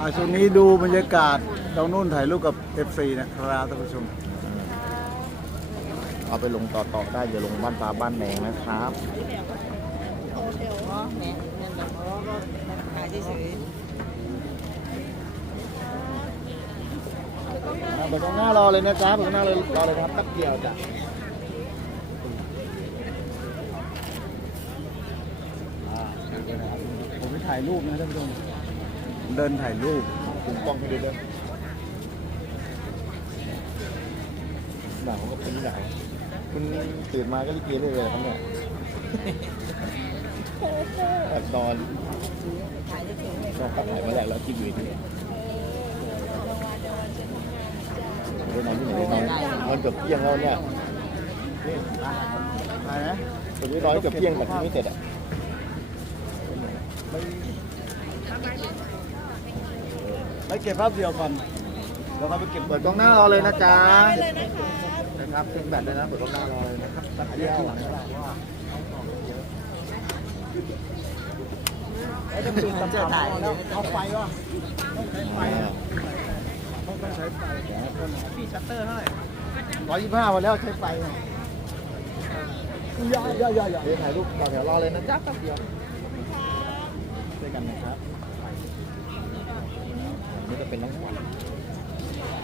อาช่วงนี้ดูบรรยากาศตรงนู้นถ่ายรูปกับ FC นะครับท่านผู้ชม เอาไปลงต่อต่อได้อย่าลงบ้านตาบ้านแมงนะครับอ่าเปิดกล้องหน้ารอเลยนะจ๊ะเปิดกล้องหน้าเลยรอเลยครับตักเดียวจ้ะผมไปถ่ายรูปนะท่านผู้ชม เดินถ่ายรูปคุณกล้องให้ดูด้วยหนาวก็เป็นหนาวคุณตื่นมาก็รีบเกเลยเลยครับเนี่ยแอบนอนนอนพักถ่ายมาแล้วแล้วทีวีที่เนี่ยได้นอนที่ไหนได้นอนนอนเกือบเที่ยงแล้วเนี่ยนี่ถ่ายนะผมไม่นอนเกือบเที่ยงแต่ที่ไม่เสร็จอะ ไปเก็บภาพเดียวก่อนแล้วก็ไปเก็บเปิดกล้องหน้ารอเลยนะจ๊ะนะครับเช็คแบตเลยนะเปิดกล้องหน้ารอเลยนะครับตักเดียวเจอถ่ายแล้วเอาไฟวะอ่าต้องใช้ไฟพี่ชัตเตอร์เท่าไหร่ร้อยยี่สิบห้าวันแล้วใช้ไฟยาอยาอยาอยาเดี๋ยวถ่ายรูปต่อแถวรอเลยนะจ๊ะแป๊บเดียวด้วยกันนะครับ นี่จะเป็นน้องขวัญ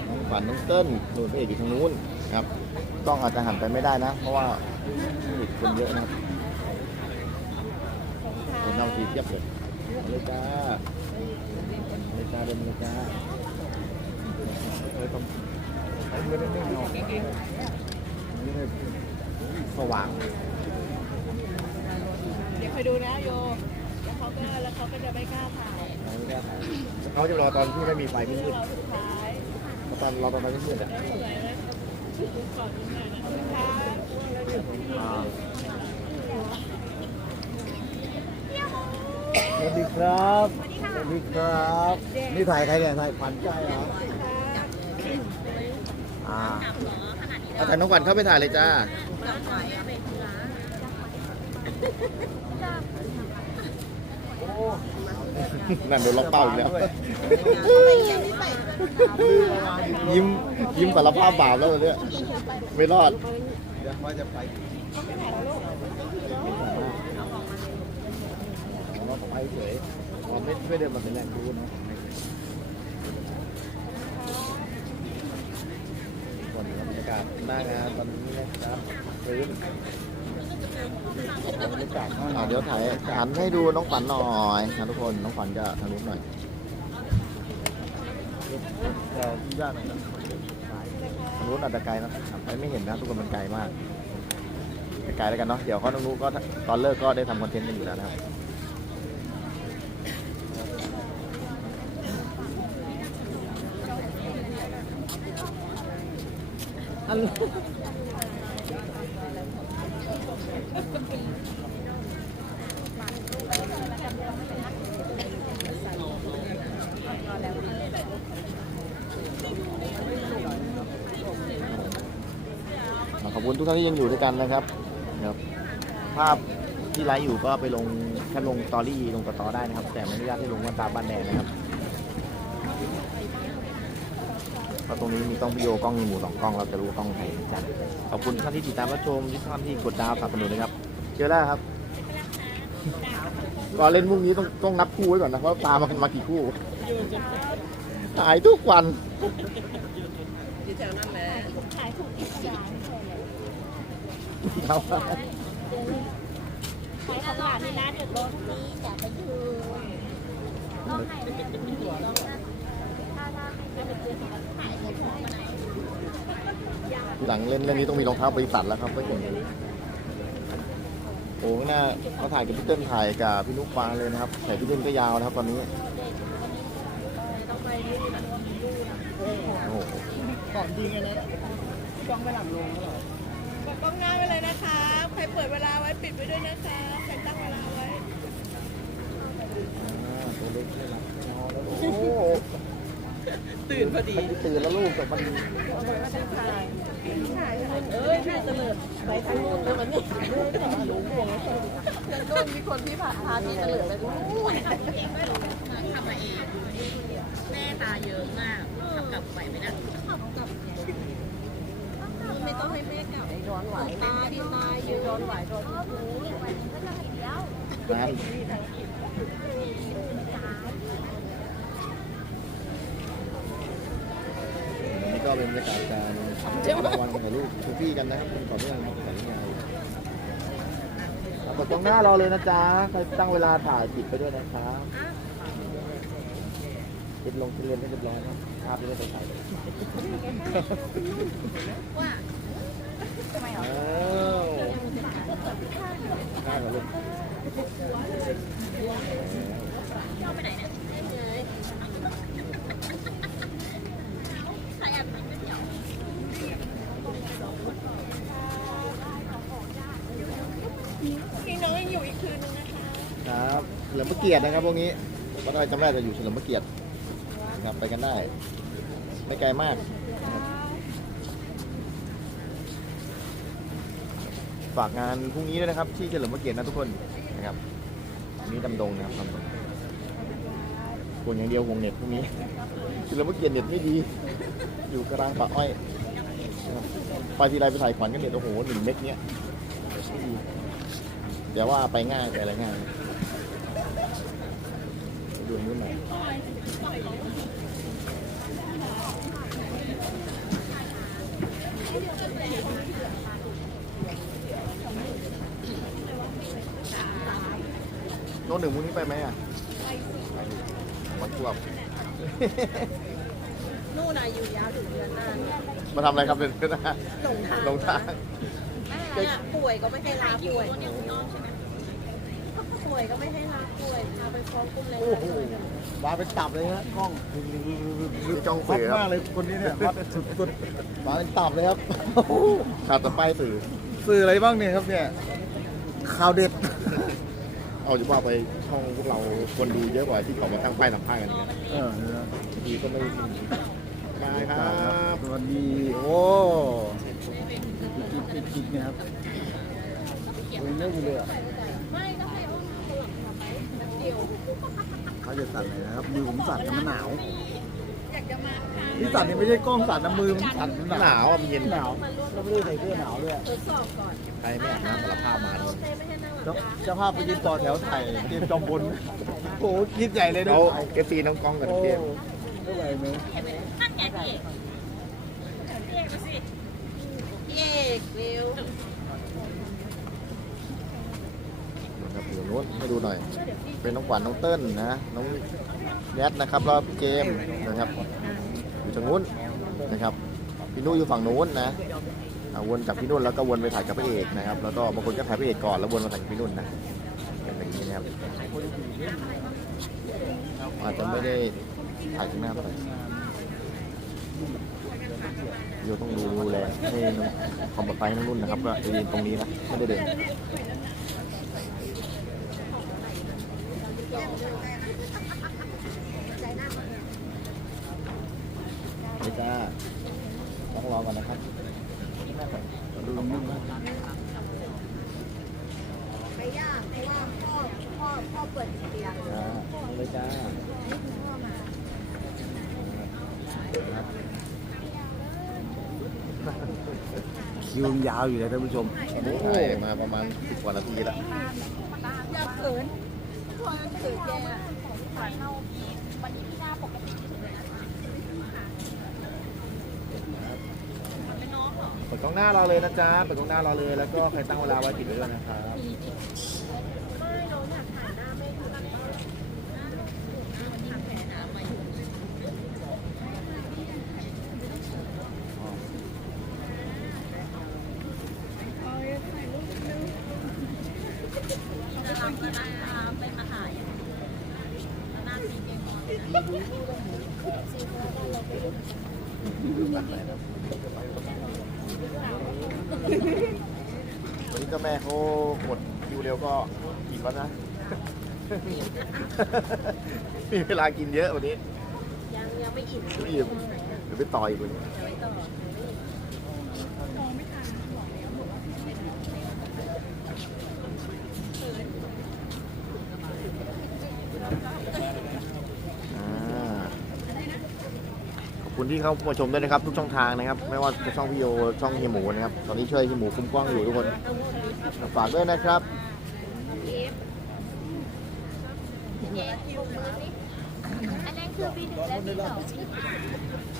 น้องขวัญน้องเติ้ลหนูพระเอกอยู่ทางนู้นครับกล้องอาจจะหันไปไม่ได้นะ เพราะว่าอีกคนเยอะนะครับคนเอาทีเทียบเลยเลยจ้าเลยจ้าเดินเลยจ้าเออต้องใช้มือได้ไม่เอานี่เลยสว่างเดี๋ยวคอยดูนะโยแล้วเขาก็แล้วเขาก็จะไม่กล้าถ่าย เขาจะรอตอนที่ไม่มีไฟมืรดอสุดท้ายๆตอนรอตอนไฟมืดๆอะสวยนะก่อนนี้นะนะคะสวัสดีครับ สวัสดีครับ นี่ถ่ายใครเนี่ยถ่ายขวัญใจเหรออ่าเอาถ่ายน้องขวัญเข้าไปถ่ายเลยจ้า นั่นโดนล็อกเป้าอีกแล้ว ยิ้มยิ้มสารภาพบาปแล้วตอนเนี้ยไม่รอดเดี๋ยวว่าจะไปไปเฉยตอนไม่ไม่เดินมาเป็นแรงดูนะส่วนบรรยากาศหน้างานตอนนี้นะครับ อ่าเดี๋ยวถ่ายหันให้ดูน้องขวัญหน่อยนะทุกคนน้องขวัญจะทางนู้นหน่อยยาติหน่อยนะทางนู้นอาจจะไกลนะไปไม่เห็นนะทุกคนมันไกลมากไกลแล้วกันเนาะเดี๋ยวเขาต้องรู้ก็ตอนเลิกก็ได้ทำคอนเทนต์กันอยู่แล้วนะครับ ขอบคุณทุกท่านที่ยังอยู่ด้วยกันนะครับครับภาพที่ไลฟ์อยู่ก็ไปลงแค่ลงตอรี่ลงต่อได้นะครับ แต่ไม่อนุญาตให้ลงวันตาบ้านแดงนะครับเพราะตรงนี้มีกล้องวิดีโอกล้องมีหมูสองกล้องเราจะรู้กล้องไหนจันขอบคุณทุกท่านที่ติดตามรับชมทุกท่านที่กดดาวสนับสนุนนะครับ เจอแล้วครับ ก่อนเล่นมุกนี้ต้องต้องนับคู่ไว้ก่อนนะว่าตามมามากี่คู่ถ่ายทุกวันอยู่แถวนั้นแหละขายถูกอีกอย่างครับขายตลาดนี่นะเดี๋ยวรถนี้จะไปดูลองให้แม่ดูดีลองนะถ้าถ้าไม่เป็นเพื่อนกันขายในของอะไรทีหลังเล่นเรื่องนี้ต้องมีรองเท้าบริษัทแล้วครับก็อย่างนี้โอ้ข้างหน้าเขาถ่ายกับพี่เติ้ลถ่ายกับพี่นุ๊กฟางเลยนะครับแต่พี่เติ้ลก็ยาวนะครับตอนนี้โอ้โหก่อนยิงไงนะจ้องไปหลังลงแล้วเหรอกดกล้องหน้าไว้เลยนะคะใครเปิดเวลาไว้ปิดไว้ด้วยนะคะ ใครตั้งเวลาไว้ อ่าตัวเล็กเลยนะโอ้โห ตื่นพอดี ตื่นแล้วลูกแต่มันเอ้ยแม่เลิดไปทางนู้นเลยวันนี้หนูห่วงแล้วยังมีคนที่พาพาพี่เตลิดไปนู้นไหวไหมนะไม่ต้องให้แม่กลับย้อนไหวตาดิตาอยู่ย้อนไหวก็ก็หมูวันนี้ก็จะเห็นแล้ว น้ำอันนี้ก็ เป็นบรรยากาศการรางวัลถ่ายรูปเซลฟี่กันนะครับคุณต่อเนื่องนะครับสวยงามกดตรงหน้ารอเลยนะจ๊ะใครตั้งเวลาถ่ายติดไปด้วยนะครับติดลงที่เรียนให้เรียบร้อยนะภาพจะได้ไปถ่ายเลยว้าวข้าวกับลูกพี่ย ลิมพระเกียรตินะครับพวกนี้วัดอะไรจำได้จะอยู่เฉลิมพระเกียรตินะครับไปกันได้ ไม่ไกลมาก ฝากงานพรุ่งนี้ด้วยนะครับ ที่เฉลิมพระเกียรตินะทุกคนนะครับอันนี้ดำดงนะครับดำดงคนอย่างเดียววงเน็ตพรุ่งนี้เฉลิมพระเกียรติเน็ตไม่ดี อยู่กลางป่าอ้อยไปทีไรไปถ่ายขวัญกันเน็ตโอ้โหหนึ่งเมกเนี้ยไม่ดีเดี๋ยวว่าไปง่ายไปอะไรง่าย นิดหน่อยโน้ตหนึ่งพรุ่งนี้ไปไหมอะไปดิวันควบ นู่นน่ะอยู่ยาวถึงเดือนหน้ามาทำอะไรครับเดือนหน้าหลงทางลงทางเนี่ยป่วยก็ไม่ให้ลาป่วย ป่วยก็ไม่ให้ลาป่วยพาไปฟ้องกลุ่มเลยโอ้โหมาเป็นตับเลยฮะกล้องมีจ้องฮอสื่ตอคมารักบเลยคนนี้เนี่ยฮอตสุดๆมาเป็นตับเลยครับโอ้โหขาดแต่ป้ายสื่อสื่ออะไรบ้างเนี่ยครับเนี่ยข่าวเด็ด เอาจะว่าไปช่องพวกเราคนดูเยอะกว่าที่เขามาตั้งป้ายสัมภาษณ์กันอย่างเงี้ยเออเนี่ยบางทีก็ไม่มาครับ สวัสดีโอ้จิกจิกจิกเนี่ยครับโอ้ยเล่นเลยอะ เขาจะสั่นเลยนะครับ มือผมสั่นนะมันหนาวที่สั่นนี่ไม่ใช่กล้องสั่นนะมือมันสั่นมันหหนานาววอะมันเย็นหนาวแล้วไม่ได้ใส่เสื้อหนาวด้วยทดสอบก่อนใครไม่อาบน้ำสารภาพมาเลยเต้ไม่ให้นั่งหลับเจ้าตาเจ้าภาพไปยืนต่อแถวไทยเตรียมจอมบนโอ้โหคิดใหญ่เลยนะเอาเอฟซีน้องกล้องกับโอ้น้องเกมไม่ไหวไหมพี่เอกเร็วนะครับอยู่นู้นให้ดูหน่อย เเป็นน้องขวัญน้องเติ้ลนะน้องแนทนะครับแล้วพี่เจมส์นะครับอยู่ทางนู้นนะครับพี่นุ้ยอยู่ฝั่งนู้นนะอ่าวนจากพี่นุ่นแล้วก็วนไปถ่ายกับพระเอกนะครับแล้วก็บางคนก็ถ่ายพระเอกก่อนแล้ววนมาถ่ายกับพี่นุ่นนะเป็นอย่างนี้นะครับอาจจะไม่ได้ถ่ายข้างหน้าเท่าไหร่โยต้องดูแลให้น้องความปลอดภัยให้น้องนุ่นนะครับก็จะยืนตรงนี้นะไม่ได้เดินจ้าต้องรอก่อนนะครับดูลงนุ่มนะ ไปย่างเพราะว่าพ่อพ่อพ่อเปิดเตียง จ้านี่ เลยจ้าพ่อมาคิวยาวอยู่เลยท่านผู้ชมถ่ายมาประมาณสิบกว่านาทีแล้วอยากเขินพอเขินแกวันนี้พี่หน้าปกติที่สุดเลยนะเปิดกล้องหน้ารอเลยนะจ๊ะเปิดกล้องหน้ารอเลย แล้วก็ใครตั้งเวลาไว้ติดไว้ด้วยนะครับ ไม่น้องอยากถ่ายหน้าแม่คือหน้าทำแผลหนามาอยู่ น่ารักก็นะคะเป็นมาหาอย่างหน้าตีเกมอน วันนี้เจ้าแม่เขาหมดคิวเร็วก็อีกแล้วนะมีเวลากินเยอะวันนี้ ยังยังไม่อิ่มไม่อิ่มเดี๋ยวไปต่ออีกวันนี้ ไม่ต่อ อ่าขอบ คุณที่เข้ามาชมด้วยนะครับ ทุกช่องทางนะครับ ไม่ว่าจะช่องพี่โยช่องเฮียหมูนะครับ ตอนนี้ช่วยเฮียหมูคุ้มกว้างอยู่ทุกคนฝากด้วยนะครับอันนั้นคือปีหนึ่งและปีสอง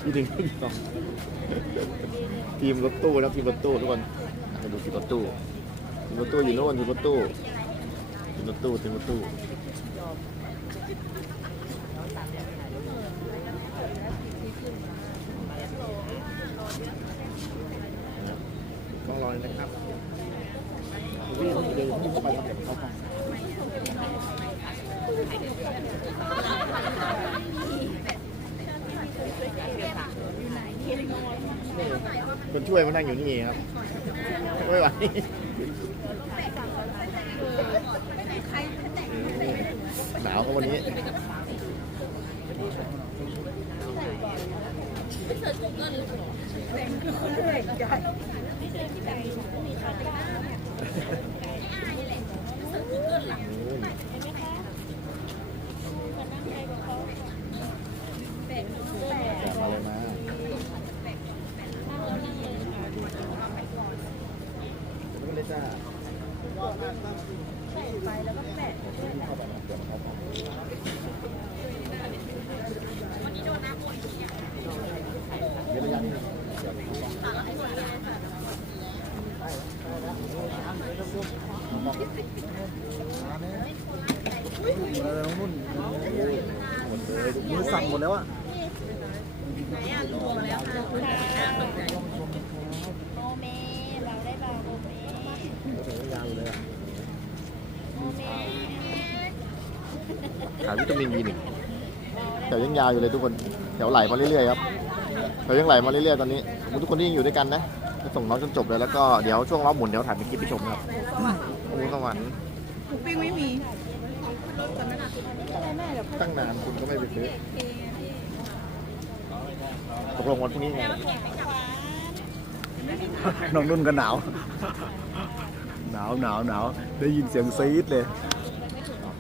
พี่ถึงพี่สองทีมรถตู้นะทีมรถตู้ทุกคนไปดูทีมรถตู้ทีมรถตู้อยู่โน่นทีมรถตู้ทีมรถตู้ทีมรถตู้ต้องรอเลยนะครับ วิ่งเดินวิ่งเข้าไปแล้วเก็บเข้าห้องคนช่วยมานั่งอยู่นี่ครับไม่ไหวหนาวครับวันนี้แกะมาเลยมาไม่เลยจ้า ไปแล้วก็แปะด้วยนะดี๋ยวระยะนี้ เออนุ่น หมดเลยทุก มือสั่นหมดแล้วอะ โมเมเราได้บาโมเม ยาวเลยอะ โมเม ขายวิตามิน B1 แถวยังยาวอยู่เลยทุกคนแถวไหลมาเรื่อยๆครับแถวยังไหลมาเรื่อยๆตอนนี้ขอบคุณทุกคนที่ยังอยู่ด้วยกันนะจะส่งน้องจนจบเลยแล้วก็เดี๋ยวช่วงล้อหมุนเดี๋ยวถ่ายเป็นคลิปให้ชมครับโอ้โหสวรรค์ปิ้งไม่มีตั้งนานคุณก็ไม่ไปซื้อตกลงวันพรุ่งนี้ไงน้องนุ่นก็หนาว หนาวหนาวหนาวได้ยินเสียงซีดเลย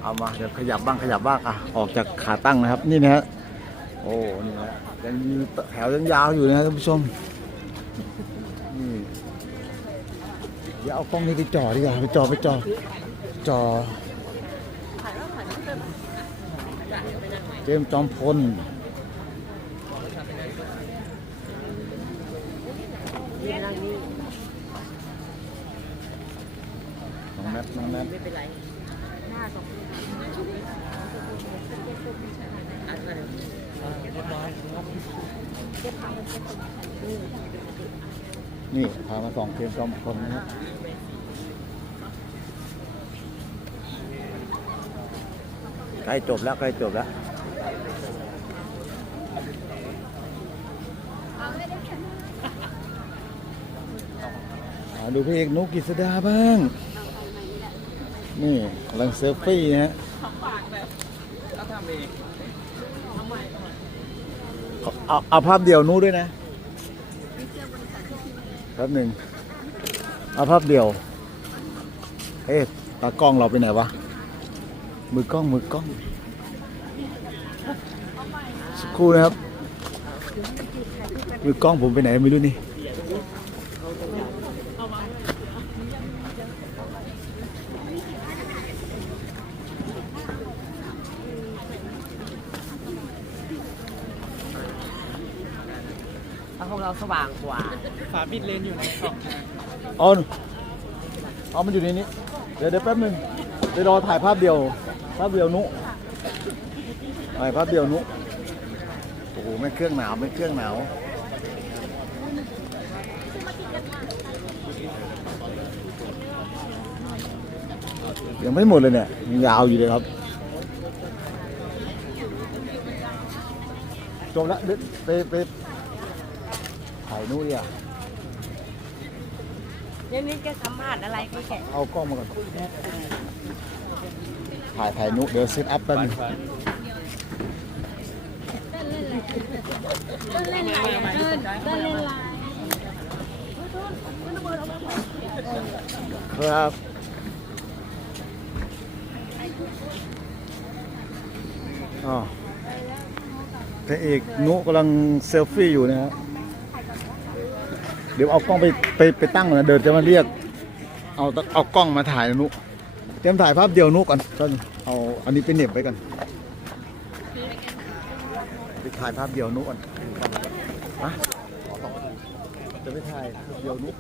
เอามาเดี๋ยวขยับบ้างขยับบ้างอะออกจากขาตั้งนะครับ นี่นะฮะโอ้นี่นะยังแถวยังยาวอยู่นะท่านผู้ชมนี่เดี๋ยวเอากล้องนี้ไปจ่อดีกว่าไปจ่อไปจ่อจ่อเจมจอมพลน้องแมทน้องแมท ไม่เป็นไรหน้าสอง นี่พามาสองเกมจอมพลนะครับใกล้จบแล้วใกล้จบแล้วเอาดูพระเอกนุกกิษดาบ้าง นี่กำลังเซลฟี่นะฮะเอาเอาภาพเดียวนู้ด้วยนะแป๊บหนึ่งเอาภาพเดียว เอ๊ะตากล้องเราไปไหนวะ มือกล้องมือกล้อง สักครู่นะครับ มือกล้องผมไปไหนไม่รู้นี่ ของเราสว่างกว่า ฝาปิดเลนอยู่ในกล่องนะเอาเอามันอยู่ในนี้ เดี๋ยวเดี๋ยวแป๊บหนึ่งเดี๋ยวรอถ่ายภาพเดียว ภาพเดียวนุถ่ายภาพเดียวนุโอ้โหไม่เครื่องหนาวไม่เครื่องหนาวยังไม่หมดเลยเนี่ยยังยาวอยู่เลยครับจบแล้วไปไป นู้นดิอะเดี๋ยวนี้แกสัมภาษณ์อะไรก็แกะเอากล้องมาก่อนถ่ายถ่ายนุเดี๋ยวเซตอัพแป๊บนึงเล่นอะไรเดินเดินเล่นอะไรครับอ๋อพระเอกนุกำลังเซลฟี่อยู่นะฮะ เดี๋ยวเอากล้องไปไปไปตั้งก่อนนะเดินจะมาเรียก เอาเอากล้องมาถ่ายนะนุเตรียมถ่ายภาพเดียวนุก่อนตอนเอาอันนี้ไปเหน็บไว้กันไปถ่ายภาพเดียวนุก่อนฮะจะไปถ่ายภาพเดียวนุ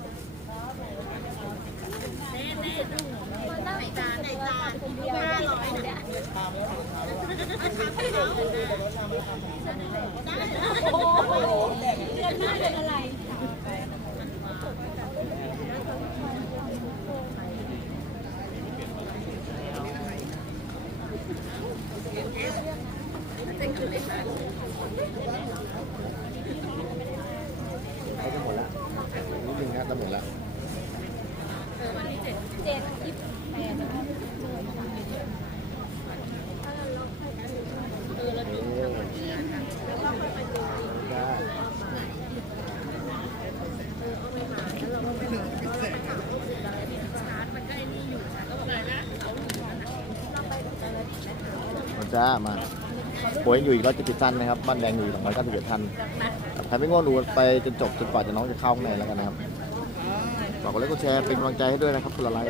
เขาจะหมดแล้วนิดนึงนะจะหมดแล้ว เจ็ดยี่สิบแปด มัน จ้ามาป่วยอยู่อีกร้อยเจ็ดสิบตันนะครับบ้านแดงอยู่อีกสองร้อยเก้าสิบเอ็ดตันใครไม่ง่วงดูไปจนจบจนกว่าจะน้องจะเข้าข้างในแล้วกันนะครับฝากกดไลค์กดแชร์เป็นกำลังใจให้ด้วยนะครับคุณละไลค์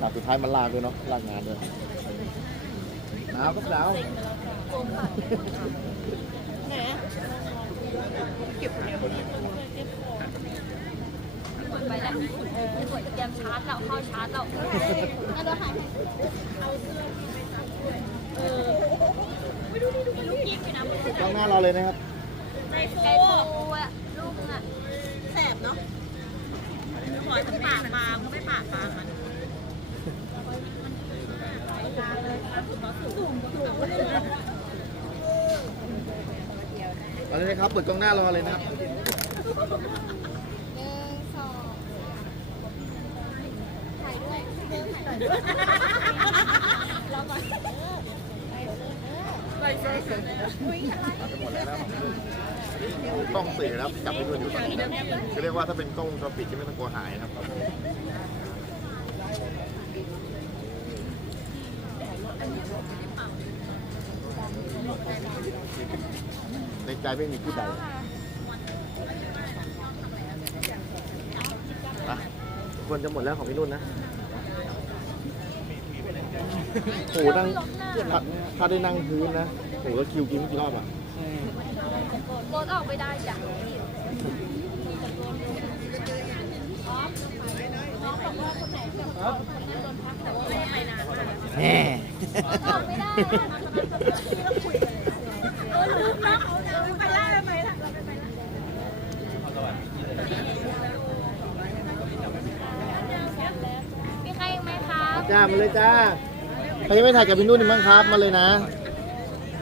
ฉากสุดท้ายมันลากด้วยเนาะลากงานด้วยหนาวก็หนาวไปแล้วกดเตรียมชาร์จเราเข้าชาร์จเรางั้นเราหายเออไม่ดูดิดูลูกยิงไปนะมันกล้องหน้าเราเลยนะครับไก่ฟูอะลูกนึงอะแสบเนาะหอยปากปามก็ไม่ปากปามมัน เอาเลยนะครับ เปิดกล้องหน้ารอเลยนะครับหนึ่งสองถ่ายด้วยเพิ่มถ่ายด้วยเราก่อนกล้องเสียแล้วจับไม่ด้วยอยู่ตอนนี้นะก็เรียกว่าถ้าเป็นกล้องวงจรปิดก็ไม่ต้องกลัวหายนะครับ ในใจ ไม่มีผู้ใดอะควรจะหมดแล้วของพี่นุ่นนะโหนั่งถ้าถ้าได้นั่งพื้นนะโหแล้วคิวกินกี่รอบอะรถออกไม่ได้จ้ะออกไม่ได้เออลืมนะไปล่าไปล่ะเราไปล่ะมีใครอีกไหมครับ จ้ามาเลยจ้าใครยังไม่ถ่ายกับพี่นุ่นอีกบ้างครับ มาเลยนะ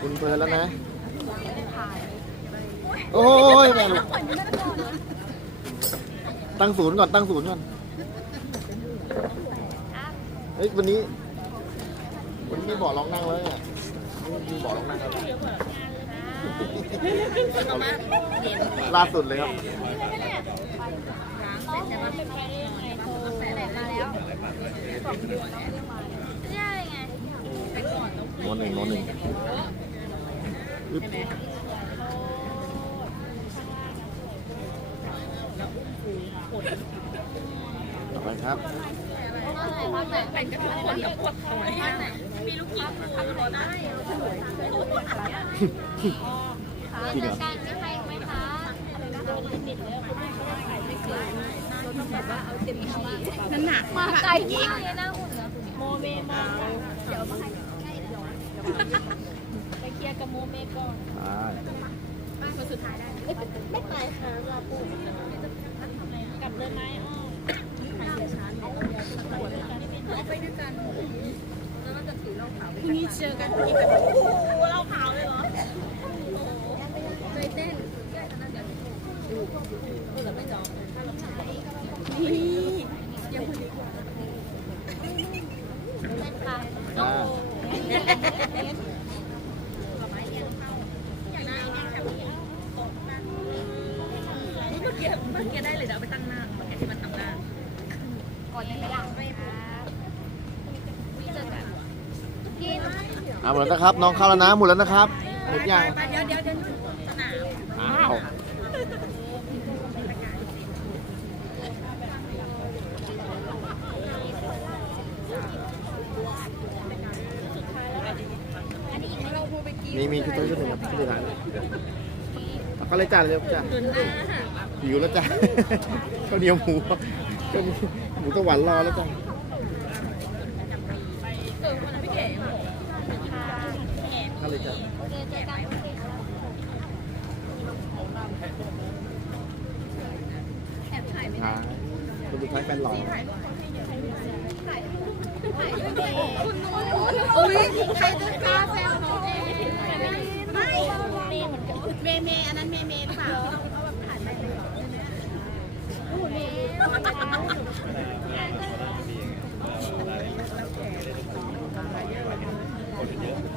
คุณเปิดแล้วนะ โอ้ยแม่ลูกตั้งศูนย์ก่อนตั้งศูนย์ก่อน เฮ้ยวันนี้ วันนี้มีเบอกลองนั่งแล้วเนี่ยมีเบอกลองนั่งแล้วล่าสุดเลยครับ น้องเป็นใครได้ยังไงโทรมาแล้ว ได้ไงโมหนึ่งโมหนึ่งอึ๊บต่อไปครับภาคไหนเป็นกระทุกคนกับกดเขาภาคไหนมีลูกยิงทำรถได้จริงเหรอการมีใครไหมคะ นั่นหนักมาไกลมากเลยนะหุ่นโมเมมาเดี๋ยวมาให้ใกล้เดี๋ยวไปเคลียร์กับโมเมก่อนอ่าไม่ไปค่ะเราปูกลับเลยไหมอ้อพรุ่งนี้เจอกันอีกแบบเราขาวเลยเหรอ เคยเต้นใกล้ตอนนั้นเดี๋ยวดูเออไม่จองถ้าเราใช้ นี่ยัง คนดีกว่าเต้นค่ะอ่าเมื่อกี้เมื่อกี้ได้เลยเดี๋ยวเอาไปตั้งหน้าเมื่อกี้ที่มันทำหน้า ก่อนจะไปล้างไม่ครับเจอกันกินอ่าหมดแล้วนะครับ น้องเข้าแล้วนะหมดแล้วนะครับหมดยัง ไปเดี๋ยวเดี๋ยวเดี๋ยวสนาม อ้าว มีมีชุดตัวชุดหนึ่งครับชุดที่ร้าน เอาเขาเลยจ้าเร็วจ้าหิวแล้วจ้าข้าวเหนียวหมูข้าวเหนียวหมูตะวันรอแล้วจ้าเข้าเลยจ้าเจอเจอกันอ่าคนสุดท้ายแฟนหล่ออุ้ยใครจะกล้าแซวน้องเองไม่ เมเมอันนั้นเมเมหรือเปล่าเขาแบบถ่ายไปเลยเหรอเ